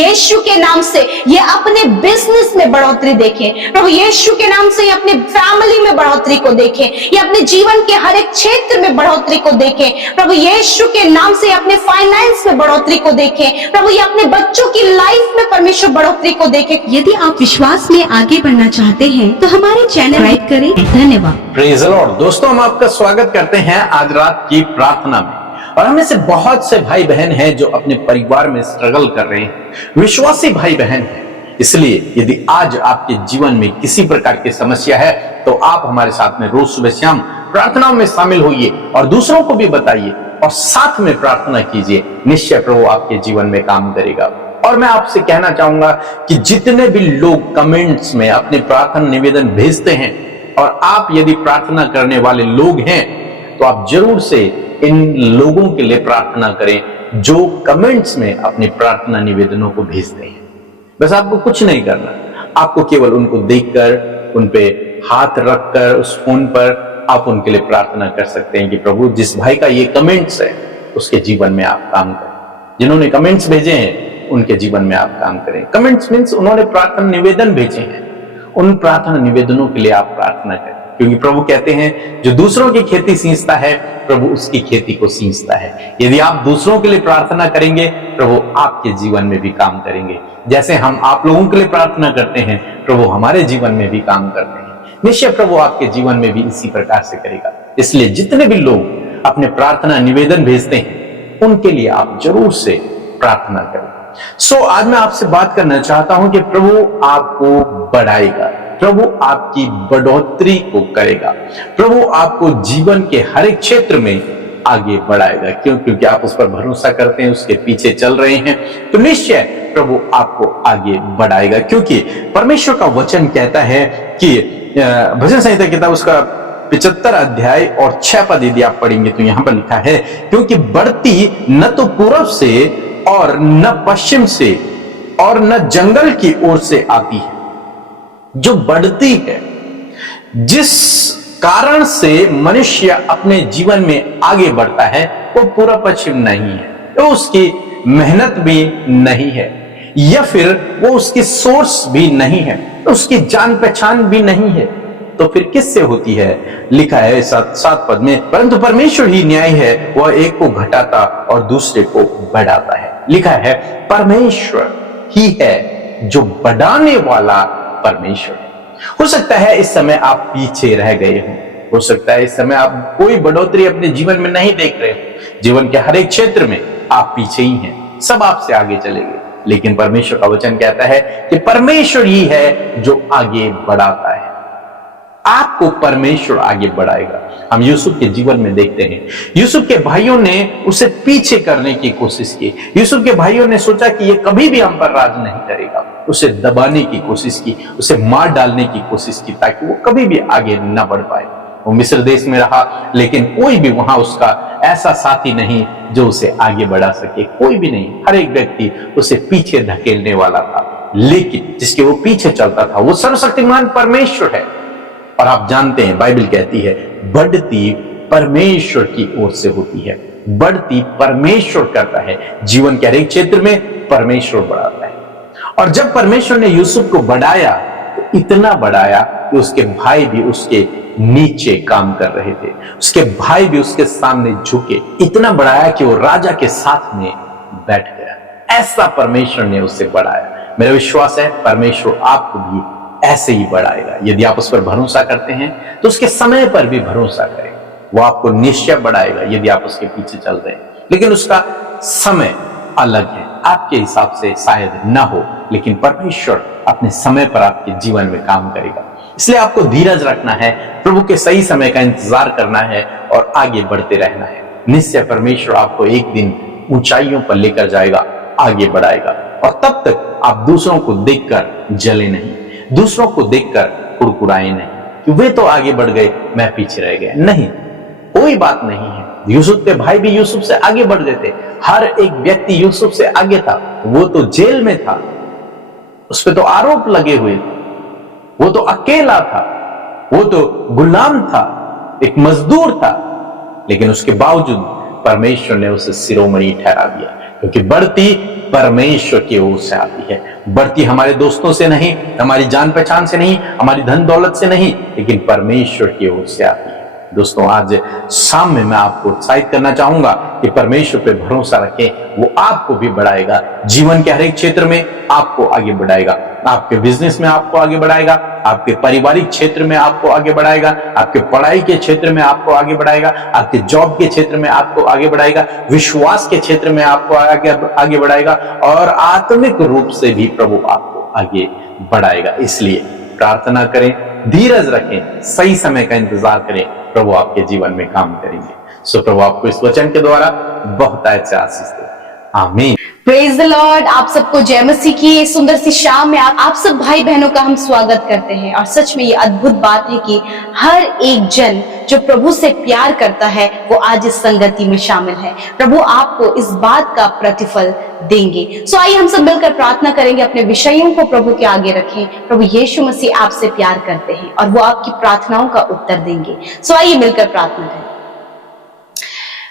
यीशु के नाम से ये अपने बिजनेस में बढ़ोतरी देखें। प्रभु यीशु के नाम से ये अपने फैमिली में बढ़ोतरी को देखें, ये अपने जीवन के हर एक क्षेत्र में बढ़ोतरी को देखें। प्रभु यीशु के नाम से अपने फाइनेंस में बढ़ोतरी को देखें। प्रभु ये अपने बच्चों की लाइफ में परमेश्वर बढ़ोतरी को देखें। यदि आप विश्वास में आगे बढ़ना चाहते हैं तो हमारे चैनल लाइक करें। धन्यवाद। Praise the Lord. दोस्तों, हम आपका स्वागत करते हैं आज रात की प्रार्थना में। और हमें से बहुत से भाई बहन हैं जो अपने परिवार में स्ट्रगल कर रहे हैं, विश्वासी भाई बहन हैं। इसलिए यदि आज आपके जीवन में किसी प्रकार की समस्या है तो आप हमारे साथ में रोज सुबह शाम प्रार्थनाओं में शामिल होइए और दूसरों को भी बताइए और साथ में प्रार्थना कीजिए। निश्चय प्रभु आपके जीवन में काम करेगा। और मैं आपसे कहना चाहूंगा कि जितने भी लोग कमेंट्स में अपने प्रार्थना निवेदन भेजते हैं और आप यदि प्रार्थना करने वाले लोग हैं तो आप जरूर से इन लोगों के लिए प्रार्थना करें जो कमेंट्स में अपने प्रार्थना निवेदनों को भेजते हैं। बस आपको कुछ नहीं करना, आपको केवल उनको देखकर उन पे हाथ रखकर उस फोन पर आप उनके लिए प्रार्थना कर सकते हैं कि प्रभु जिस भाई का ये कमेंट्स है उसके जीवन में आप काम करें। जिन्होंने कमेंट्स भेजे हैं उनके जीवन में आप काम करें। कमेंट्स मीन्स उन्होंने प्रार्थना निवेदन भेजे हैं, उन प्रार्थना निवेदनों के लिए आप प्रार्थना करें, क्योंकि प्रभु कहते हैं जो दूसरों की खेती सींचता है प्रभु उसकी खेती को सींचता है। यदि आप दूसरों के लिए प्रार्थना करेंगे प्रभु आपके जीवन में भी काम करेंगे। जैसे हम आप लोगों के लिए प्रार्थना करते हैं प्रभु हमारे जीवन में भी काम करते हैं। निश्चय प्रभु आपके जीवन में भी इसी प्रकार से करेगा। इसलिए जितने भी लोग अपने प्रार्थना निवेदन भेजते हैं उनके लिए आप जरूर से प्रार्थना करें। आज मैं आपसे बात करना चाहता हूं कि प्रभु आपको बढ़ाएगा, प्रभु आपकी बढ़ोतरी को करेगा, प्रभु आपको जीवन के हर एक क्षेत्र में आगे बढ़ाएगा। क्यों? क्योंकि आप उस पर भरोसा करते हैं, उसके पीछे चल रहे हैं, तो निश्चय प्रभु आपको आगे बढ़ाएगा। क्योंकि परमेश्वर का वचन कहता है कि भजन संहिता किताब उसका 75 अध्याय और 6 पद यदि आप पढ़ेंगे तो यहां पर लिखा है, क्योंकि बढ़ती न तो पूरब से और न पश्चिम से और न जंगल की ओर से आती है। जो बढ़ती है, जिस कारण से मनुष्य अपने जीवन में आगे बढ़ता है वो पूरा पश्चिम नहीं है, तो उसकी मेहनत भी नहीं है या फिर वो उसकी सोर्स भी नहीं है, तो उसकी जान पहचान भी नहीं है, तो फिर किससे होती है? लिखा है 7 पद में, परंतु परमेश्वर ही न्याय है, वह एक को घटाता और दूसरे को बढ़ाता है। लिखा है परमेश्वर ही है जो बढ़ाने वाला परमेश्वर है। हो सकता है इस समय आप पीछे रह गए हो सकता है इस समय आप कोई बढ़ोतरी अपने जीवन में नहीं देख रहे हो, जीवन के हर एक क्षेत्र में आप पीछे ही हैं, सब आपसे आगे चले गए। लेकिन परमेश्वर का वचन कहता है कि परमेश्वर ही है जो आगे बढ़ाता है। आपको परमेश्वर आगे बढ़ाएगा। हम यूसुफ के जीवन में देखते हैं, यूसुफ के भाइयों ने उसे पीछे करने की कोशिश की। यूसुफ के भाइयों ने सोचा कि ये कभी भी हम पर राज नहीं करेगा, उसे दबाने की कोशिश की, उसे मार डालने की कोशिश की ताकि वो कभी भी आगे न बढ़ पाए। वो मिस्र देश में रहा, लेकिन कोई भी वहां उसका ऐसा साथी नहीं जो उसे आगे बढ़ा सके, कोई भी नहीं। हर एक व्यक्ति उसे पीछे धकेलने वाला था, लेकिन जिसके वो पीछे चलता था वो सर्वशक्तिमान परमेश्वर है। और आप जानते हैं बाइबल कहती है बढ़ती परमेश्वर की ओर से होती है, बढ़ती परमेश्वर करता है। जीवन के हर एक क्षेत्र में परमेश्वर बढ़ाता है। और जब परमेश्वर ने यूसुफ को बढ़ाया तो इतना बढ़ाया कि उसके भाई भी उसके नीचे काम कर रहे थे, उसके भाई भी उसके सामने झुके। इतना बढ़ाया कि वो राजा के साथ में बैठ गया। ऐसा परमेश्वर ने उसे बढ़ाया। मेरा विश्वास है परमेश्वर आपको भी ऐसे ही बढ़ाएगा। यदि आप उस पर भरोसा करते हैं तो उसके समय पर भी भरोसा करें, वो आपको निश्चय बढ़ाएगा यदि आप उसके पीछे चल रहे हैं। लेकिन उसका समय अलग है, आपके हिसाब से शायद ना हो, लेकिन परमेश्वर अपने समय पर आपके जीवन में काम करेगा। इसलिए आपको धीरज रखना है, प्रभु के सही समय का इंतजार करना है और आगे बढ़ते रहना है। निश्चय परमेश्वर आपको एक दिन ऊंचाइयों पर लेकर जाएगा, आगे बढ़ाएगा। और तब तक आप दूसरों को देखकर जले नहीं, दूसरों को देखकर कुड़कुड़ाए नहीं कि वे तो आगे बढ़ गए, मैं पीछे रह गया। नहीं, कोई बात नहीं है। यूसुफ के भाई भी यूसुफ से आगे बढ़ गए थे। हर एक व्यक्ति यूसुफ से आगे था। वो तो जेल में था, उस पर तो आरोप लगे हुए थे, वो तो अकेला था, वो तो गुलाम था, एक मजदूर था, लेकिन उसके बावजूद परमेश्वर ने उसे शिरोमणि ठहरा दिया। क्योंकि बढ़ती परमेश्वर की ओर से आती है। बढ़ती हमारे दोस्तों से नहीं, हमारी जान पहचान से नहीं, हमारी धन दौलत से नहीं, लेकिन परमेश्वर की ओर से आती है। दोस्तों, आज शाम में मैं आपको उत्साहित करना चाहूंगा कि परमेश्वर पे भरोसा रखें, वो आपको भी बढ़ाएगा। जीवन के हर एक क्षेत्र में आपको आगे बढ़ाएगा। आपके बिजनेस में आपको आगे बढ़ाएगा, आपके पारिवारिक क्षेत्र में आपको आगे बढ़ाएगा, आपके पढ़ाई के क्षेत्र में आपको आगे बढ़ाएगा, आपके जॉब के क्षेत्र में आपको आगे बढ़ाएगा, विश्वास के क्षेत्र में आपको आगे बढ़ाएगा, और आत्मिक रूप से भी प्रभु आपको आगे बढ़ाएगा। इसलिए प्रार्थना करें, धीरज रखें, सही समय का इंतजार करें, प्रभु आपके जीवन में काम करेंगे। सो प्रभु आपको इस वचन के द्वारा बहुत अच्छे आशीष दे। आमीन। Praise the Lord. आप सबको जय मसीह की ये सुंदर सी शाम में आप सब भाई बहनों का हम स्वागत करते हैं। और सच में ये अद्भुत बात है कि हर एक जन जो प्रभु से प्यार करता है वो आज इस संगति में शामिल है। प्रभु आपको इस बात का प्रतिफल देंगे। सो आइए हम सब मिलकर प्रार्थना करेंगे, अपने विषयों को प्रभु के आगे रखें। प्रभु यीशु मसीह आपसे प्यार करते हैं और वो आपकी प्रार्थनाओं का उत्तर देंगे। सो आइए मिलकर प्रार्थना करें।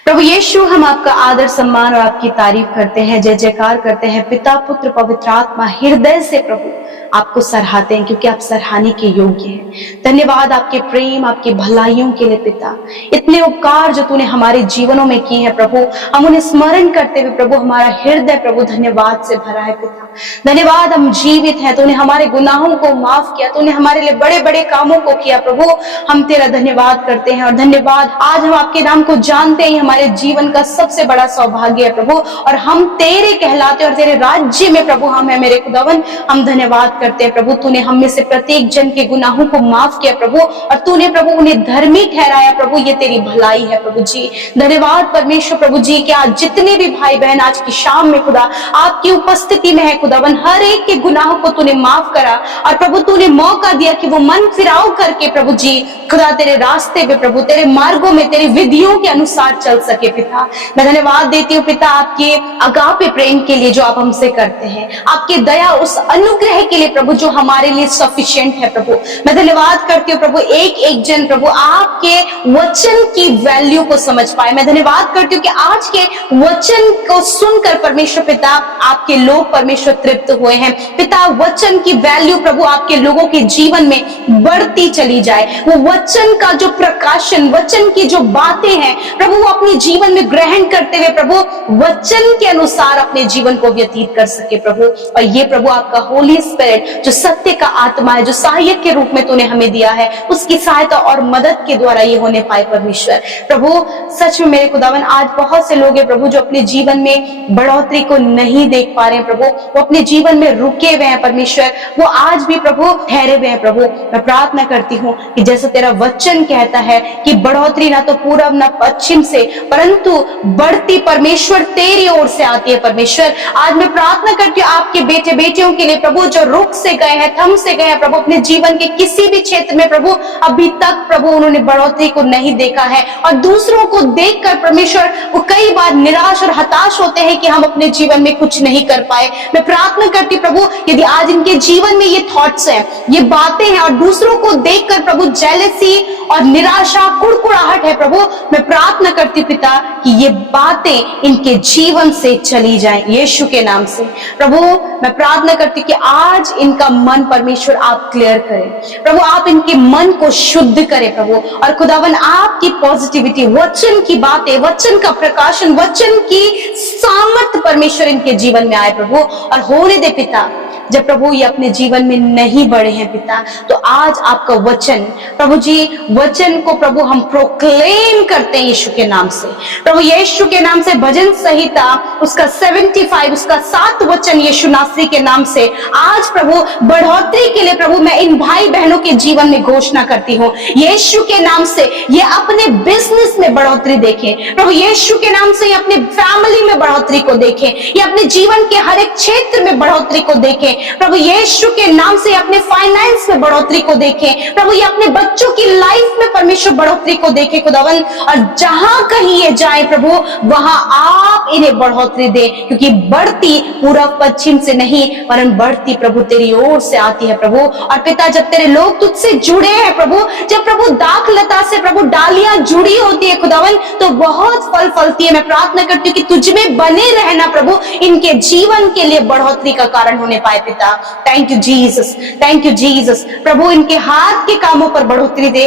प्रभु यीशु, हम आपका आदर सम्मान और आपकी तारीफ करते हैं, जय जयकार करते हैं। पिता, पुत्र, पवित्र आत्मा, हृदय से प्रभु आपको सराहते हैं, क्योंकि आप सराहने के योग्य हैं। धन्यवाद आपके प्रेम, आपकी भलाइयों के लिए पिता। इतने उपकार जो तूने हमारे जीवनों में किए हैं प्रभु, हम उन्हें स्मरण करते हुए प्रभु हमारा हृदय प्रभु धन्यवाद से भरा है पिता। धन्यवाद, हम जीवित हैं, तूने हमारे गुनाहों को माफ किया, तूने हमारे लिए बड़े बड़े कामों को किया प्रभु। हम तेरा धन्यवाद करते हैं। और धन्यवाद, आज हम आपके नाम को जानते हैं, हमारे जीवन का सबसे बड़ा सौभाग्य है प्रभु, और हम तेरे कहलाते और तेरे राज्य में प्रभु हम है मेरे खुदावन। हम धन्यवाद करते हैं प्रभु, तूने हम में से प्रत्येक जन के गुनाहों को माफ किया प्रभु, और तूने प्रभु उन्हें धर्मी ठहराया प्रभु। ये तेरी भलाई है प्रभु जी। धन्यवाद परमेश्वर प्रभु जी कि आज जितने भी भाई बहन आज की शाम में खुदा आपकी उपस्थिति में है खुदावन, हर एक के गुनाहों को तूने माफ करा, और प्रभु तूने मौका दिया कि वो मन फिराव करके प्रभु जी खुदा तेरे रास्ते पे प्रभु, तेरे मार्गों में, तेरी विधियों के अनुसार चल सके पिता। मैं धन्यवाद देती हूँ पिता आपके अगापे प्रेम के लिए जो आप हमसे करते हैं, आपके दया उस अनुग्रह के लिए प्रभु जो हमारे लिए सफिशिएंट है प्रभु। मैं धन्यवाद करती हूँ प्रभु, एक एक जन प्रभु आपके वचन की वैल्यू को समझ पाए। मैं धन्यवाद करती हूँ कि आज के वचन को सुनकर परमेश्वर पिता आपके लोग परमेश्वर तृप्त हुए हैं पिता। वचन की वैल्यू प्रभु आपके लोगों के जीवन में बढ़ती चली जाए। वो वचन का जो प्रकाशन, वचन की जो बातें हैं प्रभु, वो अपने जीवन में ग्रहण करते हुए प्रभु वचन के अनुसार अपने जीवन को व्यतीत कर सके प्रभु। और ये प्रभु आपका होली स्पिरिट जो सत्य का आत्मा है, जो सहायक के रूप में तूने हमें दिया है, उसकी सहायता और मदद के द्वारा ये होने पाए परमेश्वर प्रभु। सच में मेरे खुदावन, आज बहुत से लोग हैं प्रभु जो अपने जीवन में बढ़ोतरी को नहीं देख पा रहे हैं प्रभु, वो अपने जीवन में रुके हुए हैं परमेश्वर, वो आज भी प्रभु ठहरे हुए हैं प्रभु। मैं प्रार्थना करती हूँ कि जैसे तेरा वचन कहता है कि बढ़ोतरी ना तो पूरब ना पश्चिम से, परंतु बढ़ती परमेश्वर तेरी ओर से आती है परमेश्वर। आज मैं प्रार्थना करती हूँ आपके बेटे बेटियों के लिए प्रभु, जो रुक से गए हैं, थम से गए हैं प्रभु, अपने जीवन के किसी भी क्षेत्र में प्रभु अभी तक प्रभु उन्होंने बढ़ोतरी को नहीं देखा है, और दूसरों को देखकर परमेश्वर वो कई बार निराश और हताश होते हैं कि हम अपने जीवन में कुछ नहीं कर पाए। मैं प्रार्थना करती प्रभु, यदि आज इनके जीवन में ये थॉट्स हैं, ये बातें हैं, और दूसरों को देखकर प्रभु जेलसी और निराशा, कुड़कुड़ाहट है प्रभु, मैं प्रार्थना करती पिता कि ये बातें इनके जीवन से चली जाएं यीशु के नाम से प्रभु। मैं प्रार्थना करती कि आज इनका मन परमेश्वर आप क्लियर करें प्रभु, आप इनके मन को शुद्ध करें प्रभु, और खुदावन आपकी पॉजिटिविटी, वचन की बातें, वचन का प्रकाशन, वचन की सामर्थ परमेश्वर इनके जीवन में आए प्रभु। और होने दे पिता, जब प्रभु ये अपने जीवन में नहीं बढ़े हैं पिता, तो आज आपका वचन प्रभु जी, वचन को प्रभु हम प्रोक्लेम करते हैं यीशु के नाम से प्रभु। यीशु के नाम से भजन संहिता उसका 75 उसका 7 वचन यीशु नासरी के नाम से आज प्रभु बढ़ोतरी के लिए प्रभु मैं इन भाई बहनों के जीवन में घोषणा करती हूँ यीशु के नाम से। ये अपने बिजनेस में बढ़ोतरी देखें प्रभु, यीशु के नाम से ये अपने फैमिली में बढ़ोतरी को देखें, ये अपने जीवन के हर एक क्षेत्र में बढ़ोतरी को देखें प्रभु। यीशु के नाम से अपने फाइनेंस में बढ़ोतरी को देखें प्रभु, ये अपने बच्चों की लाइफ में परमेश्वर बढ़ोतरी को देखें खुदावन। और जहां कहीं ये जाए प्रभु, वहां आप इन्हें बढ़ोतरी दे, क्योंकि बढ़ती पूरा पश्चिम से नहीं वरन बढ़ती प्रभु तेरी ओर से आती है प्रभु। और पिता जब तेरे लोग तुझसे जुड़े हैं प्रभु, जब प्रभु दाखलता से प्रभु डालियां जुड़ी होती है खुदावन, तो बहुत फल फलती है। मैं प्रार्थना करती हूँ कि तुझ में बने रहना प्रभु इनके जीवन के लिए बढ़ोतरी का कारण होने पाए पिता। Thank you Jesus, thank you Jesus. प्रभु इनके हाथ के कामों पर बढ़ोतरी दे,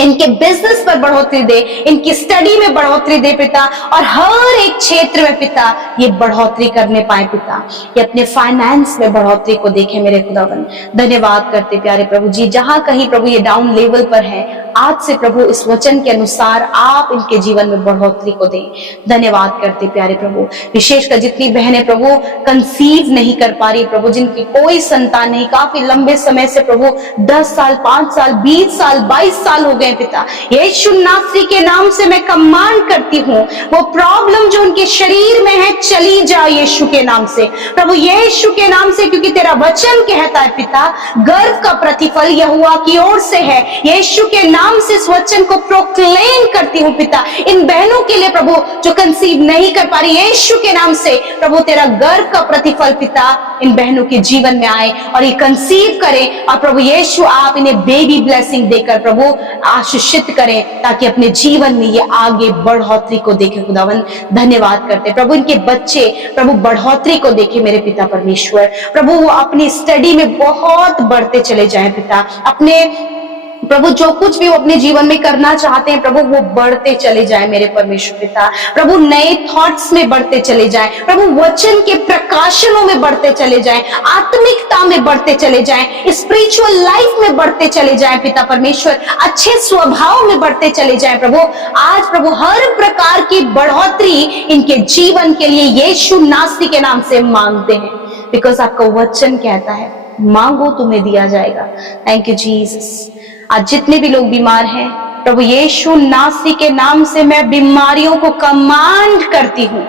इनके बिजनेस पर बढ़ोतरी दे, इनकी स्टडी में बढ़ोतरी दे पिता, और हर एक क्षेत्र में पिता ये बढ़ोतरी करने पाए पिता। ये अपने फाइनेंस में बढ़ोतरी को देखे मेरे खुदावन। धन्यवाद करते प्यारे प्रभु जी, जहां कहीं प्रभु ये डाउन लेवल पर है, आज से प्रभु इस वचन के अनुसार आप इनके जीवन में बढ़ोतरी को दें। धन्यवाद करते प्यारे प्रभु। विशेषकर जितनी बहनें प्रभु कंसीव नहीं कर पा रही प्रभु, जिनकी कोई संतान नहीं, काफी लंबे समय से प्रभु 10 साल 5 साल 20 साल 22 साल हो गए पिता, यीशु नासरी के नाम से मैं कमांड करती हूँ वो प्रॉब्लम जो उनके शरीर में है चली जाए यीशु के नाम से प्रभु, यीशु के नाम से। क्योंकि तेरा वचन कहता है पिता, गर्व का प्रतिफल यहोवा की ओर से है। यीशु के नाम से इस वचन को प्रोक्लेम करती हूँ पिता, इन बहनों के लिए प्रभु जो कंसीव नहीं कर पा रही, यीशु के नाम से प्रभु तेरा गर्व का प्रतिफल पिता इन बहनों के जीवन में आए और ये कंसीव करें। और प्रभु यीशु आप इन्हें बेबी ब्लेसिंग देकर प्रभु आशीषित करें, ताकि अपने जीवन में ये आगे बढ़ोतरी को देखे खुदावन। धन्यवाद करते प्रभु इनके बच्चे प्रभु बढ़ोतरी को देखे मेरे पिता परमेश्वर। प्रभु वो अपनी स्टडी में बहुत बढ़ते चले जाएं पिता, अपने प्रभु जो कुछ भी वो अपने जीवन में करना चाहते हैं प्रभु वो बढ़ते चले जाए मेरे परमेश्वर पिता। प्रभु नए थॉट्स में बढ़ते चले जाएं, प्रभु वचन के प्रकाशनों में बढ़ते चले जाएं, आत्मिकता में बढ़ते चले जाएं, स्पिरिचुअल लाइफ में बढ़ते चले जाएं पिता परमेश्वर, अच्छे स्वभाव में बढ़ते चले जाएं प्रभु। आज प्रभु हर प्रकार की बढ़ोतरी इनके जीवन के लिए यीशु नासरी के नाम से मांगते हैं, बिकॉज आपका वचन कहता है मांगो तुम्हें दिया जाएगा। Thank you Jesus. आज जितने भी लोग बीमार हैं प्रभु यीशु नासरी के नाम से मैं बीमारियों को कमांड करती हूँ,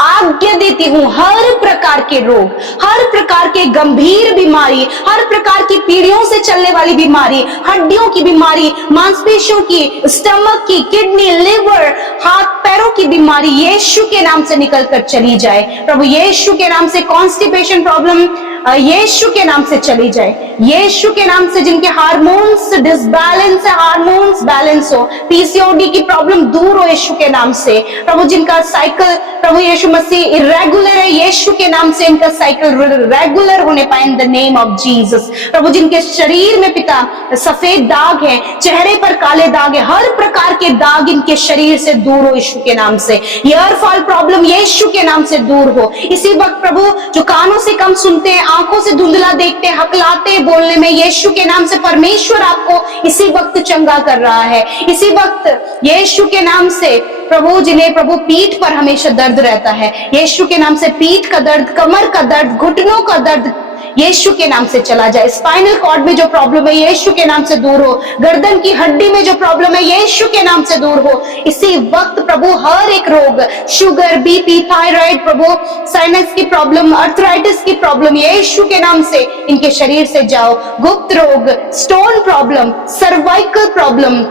आज्ञा देती हूँ। हर प्रकार के रोग, हर प्रकार के गंभीर बीमारी, हर प्रकार की पीढ़ियों से चलने वाली बीमारी, हड्डियों की बीमारी, मांसपेशियों की, स्टमक की, किडनी, लिवर, हाथ पैरों की बीमारी यीशु के नाम से निकल कर चली जाए प्रभु। यीशु के नाम से कॉन्स्टिपेशन प्रॉब्लम यीशु के नाम से चली जाए। यीशु के नाम से जिनके हार्मोन्स डिसबैलेंस है, हार्मोन्स बैलेंस हो, पीसीओडी की प्रॉब्लम दूर हो यीशु के नाम से प्रभु। जिनका साइकिल प्रभु यीशु मसीह इरेगुलर है, यीशु के नाम से इनका साइकिल रेगुलर होने पाए in the name of Jesus प्रभु। जिनके शरीर में पिता सफेद दाग है, चेहरे पर काले दाग है, हर प्रकार के दाग इनके शरीर से दूर हो यीशु के नाम से। ईयर फॉल प्रॉब्लम यीशु के नाम से दूर हो। इसी वक्त प्रभु जो कानों से कम सुनते हैं, आंखों से धुंधला देखते, हकलाते बोलने में, यीशु के नाम से परमेश्वर आपको इसी वक्त चंगा कर रहा है। इसी वक्त यीशु के नाम से प्रभु जिन्हें प्रभु पीठ पर हमेशा दर्द रहता है, यीशु के नाम से पीठ का दर्द, कमर का दर्द, घुटनों का दर्द यीशु के नाम से चला जाए। स्पाइनल कॉर्ड में जो प्रॉब्लम है यीशु के नाम से दूर हो। गर्दन की हड्डी में जो प्रॉब्लम है यीशु के नाम से दूर हो। इसी वक्त प्रभु हर एक रोग, शुगर, बीपी, थायराइड प्रभु, साइनस की प्रॉब्लम, अर्थराइटिस की प्रॉब्लम यीशु के नाम से इनके शरीर से जाओ। गुप्त रोग, stone problem, cervical problem,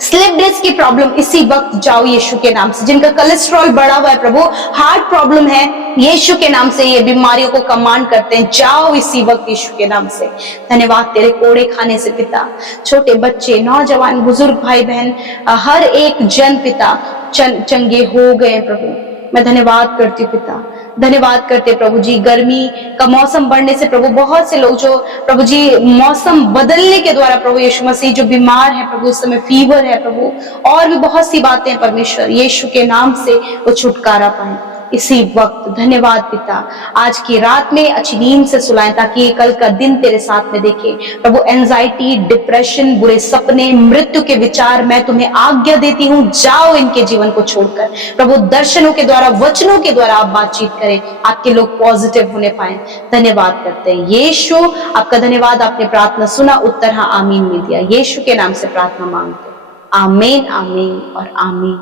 slip disc की प्रॉब्लम इसी वक्त जाओ यीशु के नाम से। जिनका कोलेस्ट्रॉल बढ़ा हुआ है प्रभु, हार्ट प्रॉब्लम है, यीशु के नाम से ये बीमारियों को कमांड करते हैं, जाओ इसी वक्त यीशु के नाम से। धन्यवाद तेरे कोड़े खाने से पिता, छोटे बच्चे, नौजवान, बुजुर्ग, भाई बहन, हर एक जन पिता चंगे हो गए प्रभु। मैं धन्यवाद करती हूँ पिता, धन्यवाद करते प्रभु जी। गर्मी का मौसम बढ़ने से प्रभु बहुत से लोग जो प्रभु जी मौसम बदलने के द्वारा प्रभु यीशु मसीह जो बीमार है प्रभु, इस समय फीवर है प्रभु, और भी बहुत सी बातें परमेश्वर यीशु के नाम से वो छुटकारा पाए इसी वक्त। धन्यवाद पिता, आज की रात में अच्छी नींद से सुलाएं ताकि कल का दिन तेरे साथ में देखे प्रभु। एंजाइटी, डिप्रेशन, बुरे सपने, मृत्यु के विचार मैं तुम्हें आज्ञा देती हूँ, जाओ इनके जीवन को छोड़कर प्रभु। दर्शनों के द्वारा, वचनों के द्वारा आप बातचीत करें, आपके लोग पॉजिटिव होने पाए। धन्यवाद करते हैं यीशु, आपका धन्यवाद, आपने प्रार्थना सुना, उत्तर हाँ आमीन में दिया। यीशु के नाम से प्रार्थना मांगते, आमीन, आमीन और आमीन।